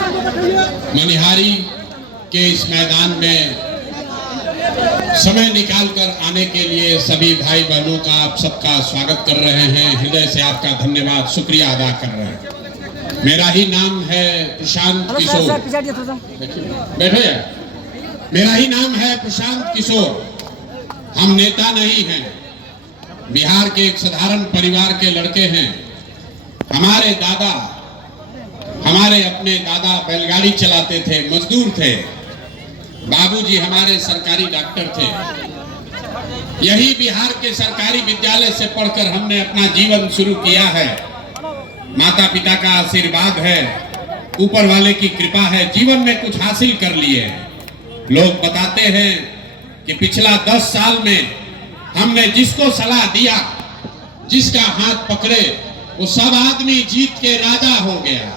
मनिहारी के इस मैदान में समय निकालकर आने के लिए सभी भाई बहनों का आप सबका स्वागत कर रहे हैं। हृदय से आपका धन्यवाद, शुक्रिया अदा कर रहे हैं। मेरा ही नाम है प्रशांत किशोर। बैठो यार। मेरा ही नाम है प्रशांत किशोर। हम नेता नहीं हैं, बिहार के एक साधारण परिवार के लड़के हैं। हमारे अपने दादा बैलगाड़ी चलाते थे, मजदूर थे। बाबूजी हमारे सरकारी डॉक्टर थे। यही बिहार के सरकारी विद्यालय से पढ़कर हमने अपना जीवन शुरू किया है। माता पिता का आशीर्वाद है, ऊपर वाले की कृपा है, जीवन में कुछ हासिल कर लिए। लोग बताते हैं कि पिछला 10 साल में हमने जिसको सलाह दिया, जिसका हाथ पकड़े, वो सब आदमी जीत के राजा हो गया।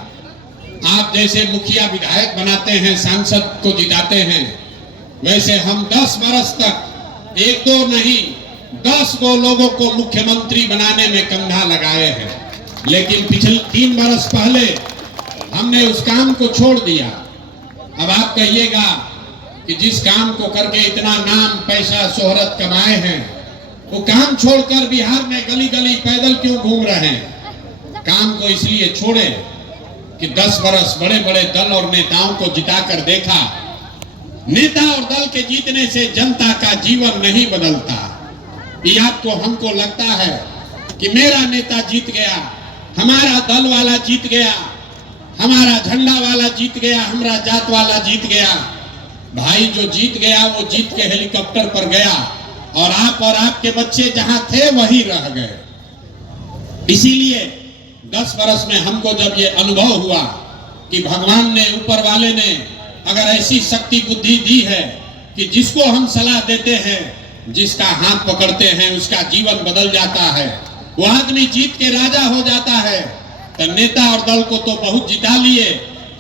आप जैसे मुखिया विधायक बनाते हैं, सांसद को जिताते हैं, वैसे हम 10 बरस तक 1-2 नहीं 10 गो लोगों को मुख्यमंत्री बनाने में कंधा लगाए हैं। लेकिन पिछले 3 बरस पहले हमने उस काम को छोड़ दिया। अब आप कहिएगा कि जिस काम को करके इतना नाम पैसा शोहरत कमाए हैं, वो काम छोड़कर बिहार में गली गली पैदल क्यों घूम रहे हैं? काम को इसलिए छोड़े कि 10 बरस बड़े बड़े दल और नेताओं को जिताकर देखा। नेता और दल के जीतने से जनता का जीवन नहीं बदलता। ये आपको हमको लगता है कि मेरा नेता जीत गया, हमारा दल वाला जीत गया, हमारा झंडा वाला जीत गया, हमारा जात वाला जीत गया। भाई जो जीत गया वो जीत के हेलीकॉप्टर पर गया और आप और आपके बच्चे जहां थे वहीं रह गए। इसीलिए 10 बरस में हमको जब ये अनुभव हुआ कि भगवान ने, ऊपर वाले ने अगर ऐसी शक्ति बुद्धि दी है कि जिसको हम सलाह देते हैं, जिसका हाथ पकड़ते हैं, उसका जीवन बदल जाता है, वो आदमी जीत के राजा हो जाता है। तो नेता और दल को तो बहुत जिता लिए,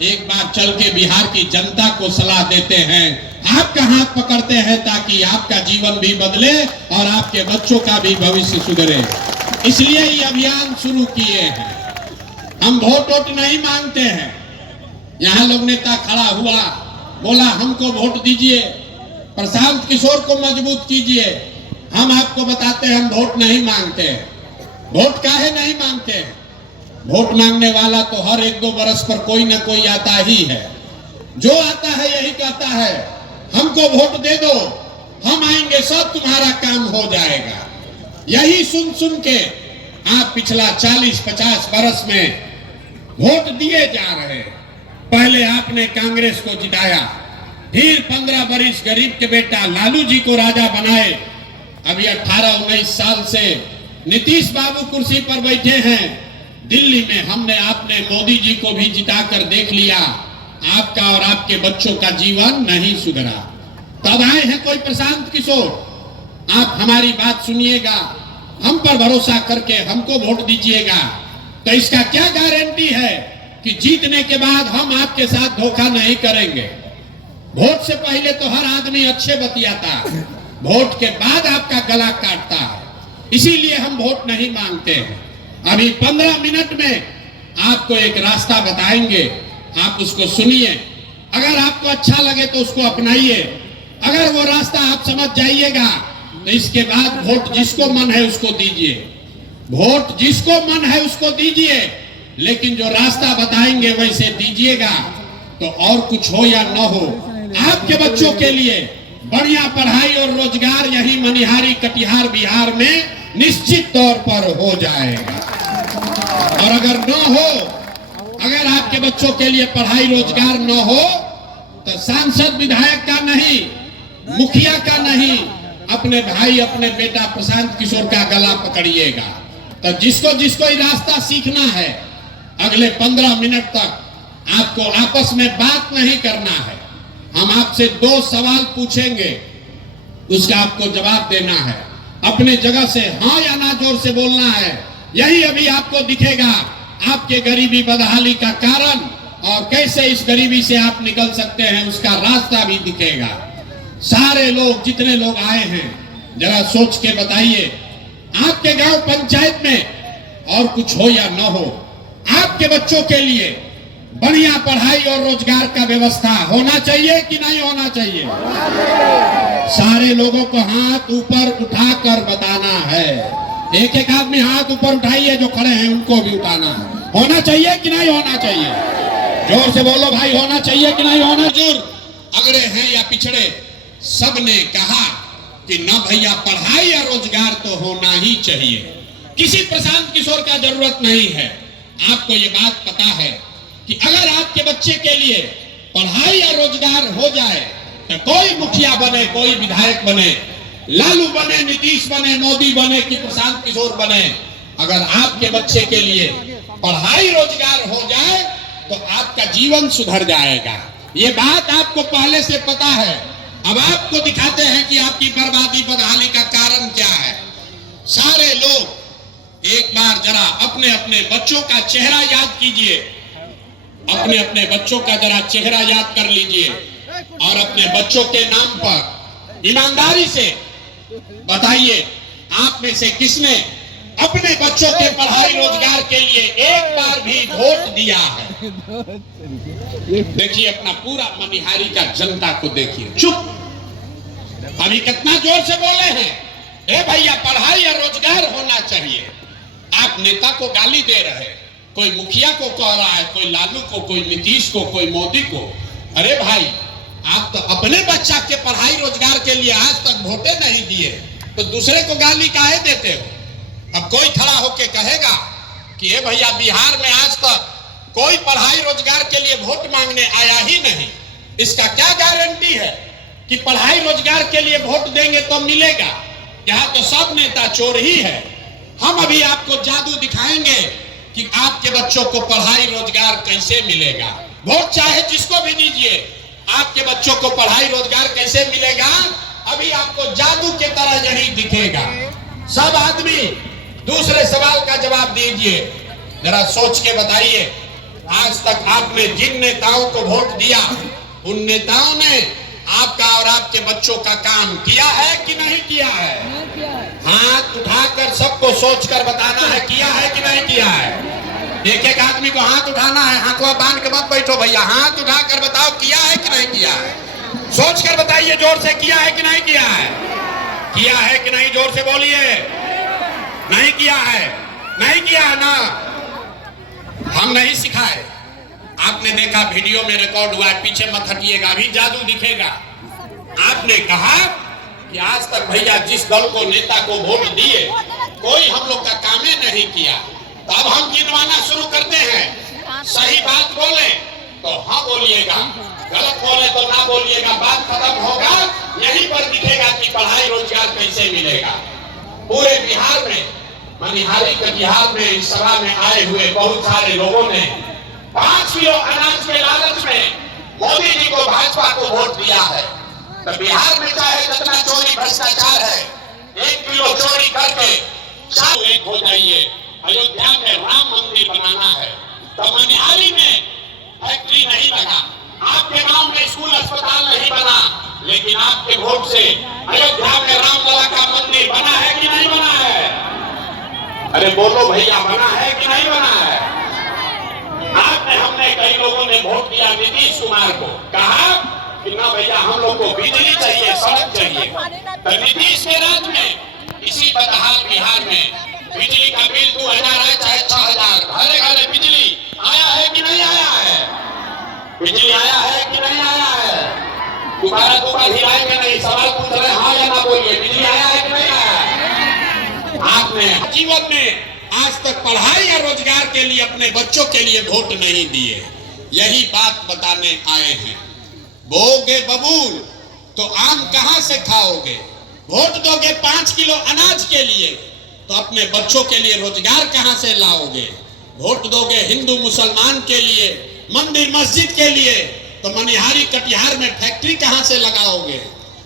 एक बार चल के बिहार की जनता को सलाह देते हैं, आपका हाथ पकड़ते हैं ताकि आपका जीवन भी बदले और आपके बच्चों का भी भविष्य सुधरे। इसलिए ये अभियान शुरू किए हैं। हम वोट नहीं मांगते हैं। यहाँ लोग नेता खड़ा हुआ, बोला हमको वोट दीजिए, प्रशांत किशोर को मजबूत कीजिए। हम आपको बताते हैं हम वोट नहीं मांगते। वोट काहे नहीं मांगते? वोट मांगने वाला तो हर 1-2 बरस पर कोई ना कोई आता ही है। जो आता है यही कहता है हमको वोट दे दो, हम आएंगे, सब तुम्हारा काम हो जाएगा। यही सुन सुन के आप पिछला 40-50 बरस में वोट दिए जा रहे हैं। पहले आपने कांग्रेस को जिताया, फिर 15 बरिस गरीब के बेटा लालू जी को राजा बनाए। अभी 18-19 साल से नीतीश बाबू कुर्सी पर बैठे हैं। दिल्ली में हमने आपने मोदी जी को भी जिताकर देख लिया, आपका और आपके बच्चों का जीवन नहीं सुधरा। तब आए हैं कोई प्रशांत किशोर। आप हमारी बात सुनिएगा, हम पर भरोसा करके हमको वोट दीजिएगा। तो इसका क्या गारंटी है कि जीतने के बाद हम आपके साथ धोखा नहीं करेंगे? वोट से पहले तो हर आदमी अच्छे बतियाता, वोट के बाद आपका गला काटता है। इसीलिए हम वोट नहीं मांगते हैं। अभी 15 मिनट में आपको एक रास्ता बताएंगे, आप उसको सुनिए। अगर आपको अच्छा लगे तो उसको अपनाइए। अगर वो रास्ता आप समझ जाइएगा तो इसके बाद वोट जिसको मन है उसको दीजिए। वोट जिसको मन है उसको दीजिए, लेकिन जो रास्ता बताएंगे वैसे दीजिएगा। तो और कुछ हो या न हो, आपके बच्चों के लिए बढ़िया पढ़ाई और रोजगार यही मनिहारी कटिहार बिहार में निश्चित तौर पर हो जाएगा। और अगर न हो, अगर आपके बच्चों के लिए पढ़ाई रोजगार न हो, तो सांसद विधायक का नहीं, मुखिया का नहीं, अपने भाई अपने बेटा प्रशांत किशोर का गला पकड़िएगा। तो जिसको जिसको ये रास्ता सीखना है, अगले 15 मिनट तक आपको आपस में बात नहीं करना है। हम आपसे 2 सवाल पूछेंगे, उसका आपको जवाब देना है। अपने जगह से हाँ या ना जोर से बोलना है। यही अभी आपको दिखेगा आपके गरीबी बदहाली का कारण, और कैसे इस गरीबी से आप निकल सकते हैं उसका रास्ता भी दिखेगा। सारे लोग, जितने लोग आए हैं, जरा सोच के बताइए, आपके गांव पंचायत में और कुछ हो या न हो, आपके बच्चों के लिए बढ़िया पढ़ाई और रोजगार का व्यवस्था होना चाहिए कि नहीं होना चाहिए? सारे लोगों को हाथ ऊपर उठाकर बताना है। एक एक आदमी हाथ ऊपर उठाइए, जो खड़े हैं उनको भी उठाना है। होना चाहिए कि नहीं होना चाहिए? जोर से बोलो भाई, होना चाहिए कि नहीं होना चाहिए? अगड़े हैं या पिछड़े, सब ने कहा कि न भैया पढ़ाई या रोजगार तो होना ही चाहिए। किसी प्रशांत किशोर का जरूरत नहीं है। आपको ये बात पता है कि अगर आपके बच्चे के लिए पढ़ाई या रोजगार हो जाए तो कोई मुखिया बने, कोई विधायक बने, लालू बने, नीतीश बने, मोदी बने कि प्रशांत किशोर बने, अगर आपके बच्चे के लिए पढ़ाई रोजगार हो जाए तो आपका जीवन सुधर जाएगा। ये बात आपको पहले से पता है। अब आपको दिखाते हैं कि आपकी बर्बादी बदहाली का कारण क्या है। सारे लोग एक बार जरा अपने अपने बच्चों का चेहरा याद कीजिए, अपने अपने बच्चों का जरा चेहरा याद कर लीजिए और अपने बच्चों के नाम पर ईमानदारी से बताइए, आप में से किसने अपने बच्चों के पढ़ाई रोजगार के लिए एक बार भी वोट दिया है? देखिए अपना पूरा मनिहारी का जनता को देखिए। चुप, अभी कितना जोर से बोले हैं, ए भैया पढ़ाई या रोजगार होना चाहिए। आप नेता को गाली दे रहे, कोई मुखिया को कह रहा है, कोई लालू को, कोई नीतीश को, कोई मोदी को। अरे भाई, आप तो अपने बच्चा के पढ़ाई रोजगार के लिए आज तक वोटे नहीं दिए, तो दूसरे को गाली काहे देते हो? अब कोई खड़ा होके कहेगा कि ए भैया बिहार में आज तक कोई पढ़ाई रोजगार के लिए वोट मांगने आया ही नहीं, इसका क्या गारंटी है कि पढ़ाई रोजगार के लिए वोट देंगे तो मिलेगा? यहाँ तो सब नेता चोर ही है। हम अभी आपको जादू दिखाएंगे कि आपके बच्चों को पढ़ाई रोजगार कैसे मिलेगा। वोट चाहे जिसको भी दीजिए, आपके बच्चों को पढ़ाई रोजगार कैसे मिलेगा, अभी आपको जादू के तरह यही दिखेगा। सब आदमी दूसरे सवाल का जवाब दीजिए, जरा सोच के बताइए, आज तक आपने जिन नेताओं को वोट दिया, उन नेताओं ने आपका और आपके बच्चों का काम किया है कि नहीं किया है? हाथ उठाकर सबको सोचकर बताना है, किया है कि नहीं किया है। एक एक आदमी को हाथ उठाना है, हाथों बांध के मत बैठो भैया, हाथ उठाकर बताओ किया है कि नहीं किया है। सोच कर बताइए जोर से, किया है कि नहीं किया है? किया है कि नहीं, जोर से बोलिए। नहीं किया है, नहीं किया है ना। हम नहीं सिखाए, आपने देखा वीडियो में रिकॉर्ड हुआ है, पीछे मत हटिएगा, अभी जादू दिखेगा। आपने कहा कि आज तक भैया जिस दल को, नेता को वोट दिए, कोई हम लोग का काम ही नहीं किया। तो अब हम गिनवाना शुरू करते हैं। सही बात बोले तो हाँ बोलिएगा, गलत बोले तो ना बोलिएगा, बात खत्म होगा। यहीं पर दिखेगा कि पढ़ाई रोजगार कैसे मिलेगा। पूरे बिहार में, मनिहारी के बिहार में इस सभा में आए हुए बहुत सारे लोगों ने 5 किलो अनाज के लालच में मोदी जी को, भाजपा को वोट दिया है। तो बिहार में चाहे जितना चोरी भ्रष्टाचार है, 1 किलो चोरी करके एक हो जाइए। अयोध्या में राम मंदिर बनाना है तो मनिहारी में फैक्ट्री नहीं लगा, आपके गांव में स्कूल अस्पताल नहीं बना, लेकिन आपके वोट से अयोध्या में रामलला का मंदिर बना है कि नहीं बना है? अरे बोलो भैया, बना है कि नहीं बना है? आपने, हमने, कई लोगों ने वोट दिया नीतीश कुमार को, कहा कि ना भैया हम लोग को बिजली चाहिए, सड़क चाहिए। तो नीतीश के राज में इसी बदहाल बिहार में बिजली का बिल 2000 है चाहे 6000, घरे घरे बिजली आया है कि नहीं आया है? बिजली आया है कि नहीं आया है? दोबारा हिलाएंगे नहीं, सवाल पूछ रहे हाँ या ना बोलिए, बिजली आया है कि नहीं आया है? आपने जीवन में आज तक पढ़ाई या रोजगार के लिए अपने बच्चों के लिए वोट नहीं दिए। यही बात बताने आए हैं। बोगे बबूल तो आम कहां से खाओगे? वोट दोगे 5 किलो अनाज के लिए तो अपने बच्चों के लिए रोजगार कहां से लाओगे? वोट दोगे हिंदू मुसलमान के लिए, मंदिर मस्जिद के लिए तो मनिहारी कटिहार में फैक्ट्री कहां से लगाओगे?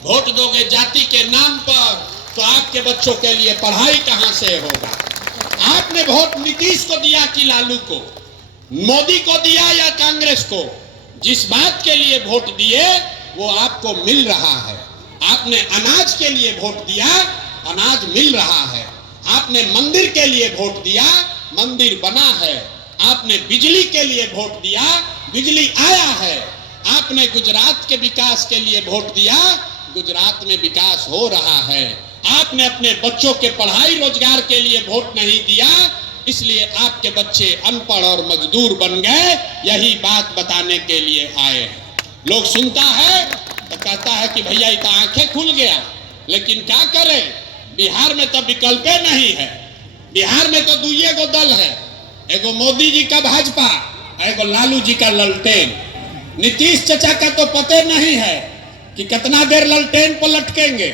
वोट दोगे जाति के नाम पर तो आपके बच्चों के लिए पढ़ाई कहां से होगा? आपने वोट नीतीश को दिया कि लालू को, मोदी को दिया या कांग्रेस को? जिस बात के लिए वोट दिए वो आपको मिल रहा है। आपने अनाज के लिए वोट दिया, अनाज मिल रहा है। आपने मंदिर के लिए वोट दिया, मंदिर बना है। आपने बिजली के लिए वोट दिया, बिजली आया है। आपने गुजरात के विकास के लिए वोट दिया, गुजरात में विकास हो रहा है। आपने अपने बच्चों के पढ़ाई रोजगार के लिए वोट नहीं दिया, इसलिए आपके बच्चे अनपढ़ और मजदूर बन गए। यही बात बताने के लिए आए हैं। लोग सुनता है तो कहता है कि भैया ये तो आंखें खुल गया, लेकिन क्या करें, बिहार में तो विकल्प नहीं है। बिहार में तो दुइये गो दल है, एगो मोदी जी का भाजपा, एगो लालू जी का ललटेन। नीतीश चचा का तो पते नहीं है कि कितना देर ललटेन पर लटकेंगे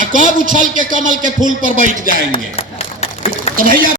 और कब उछल के कमल के फूल पर बैठ जाएंगे। तो भैया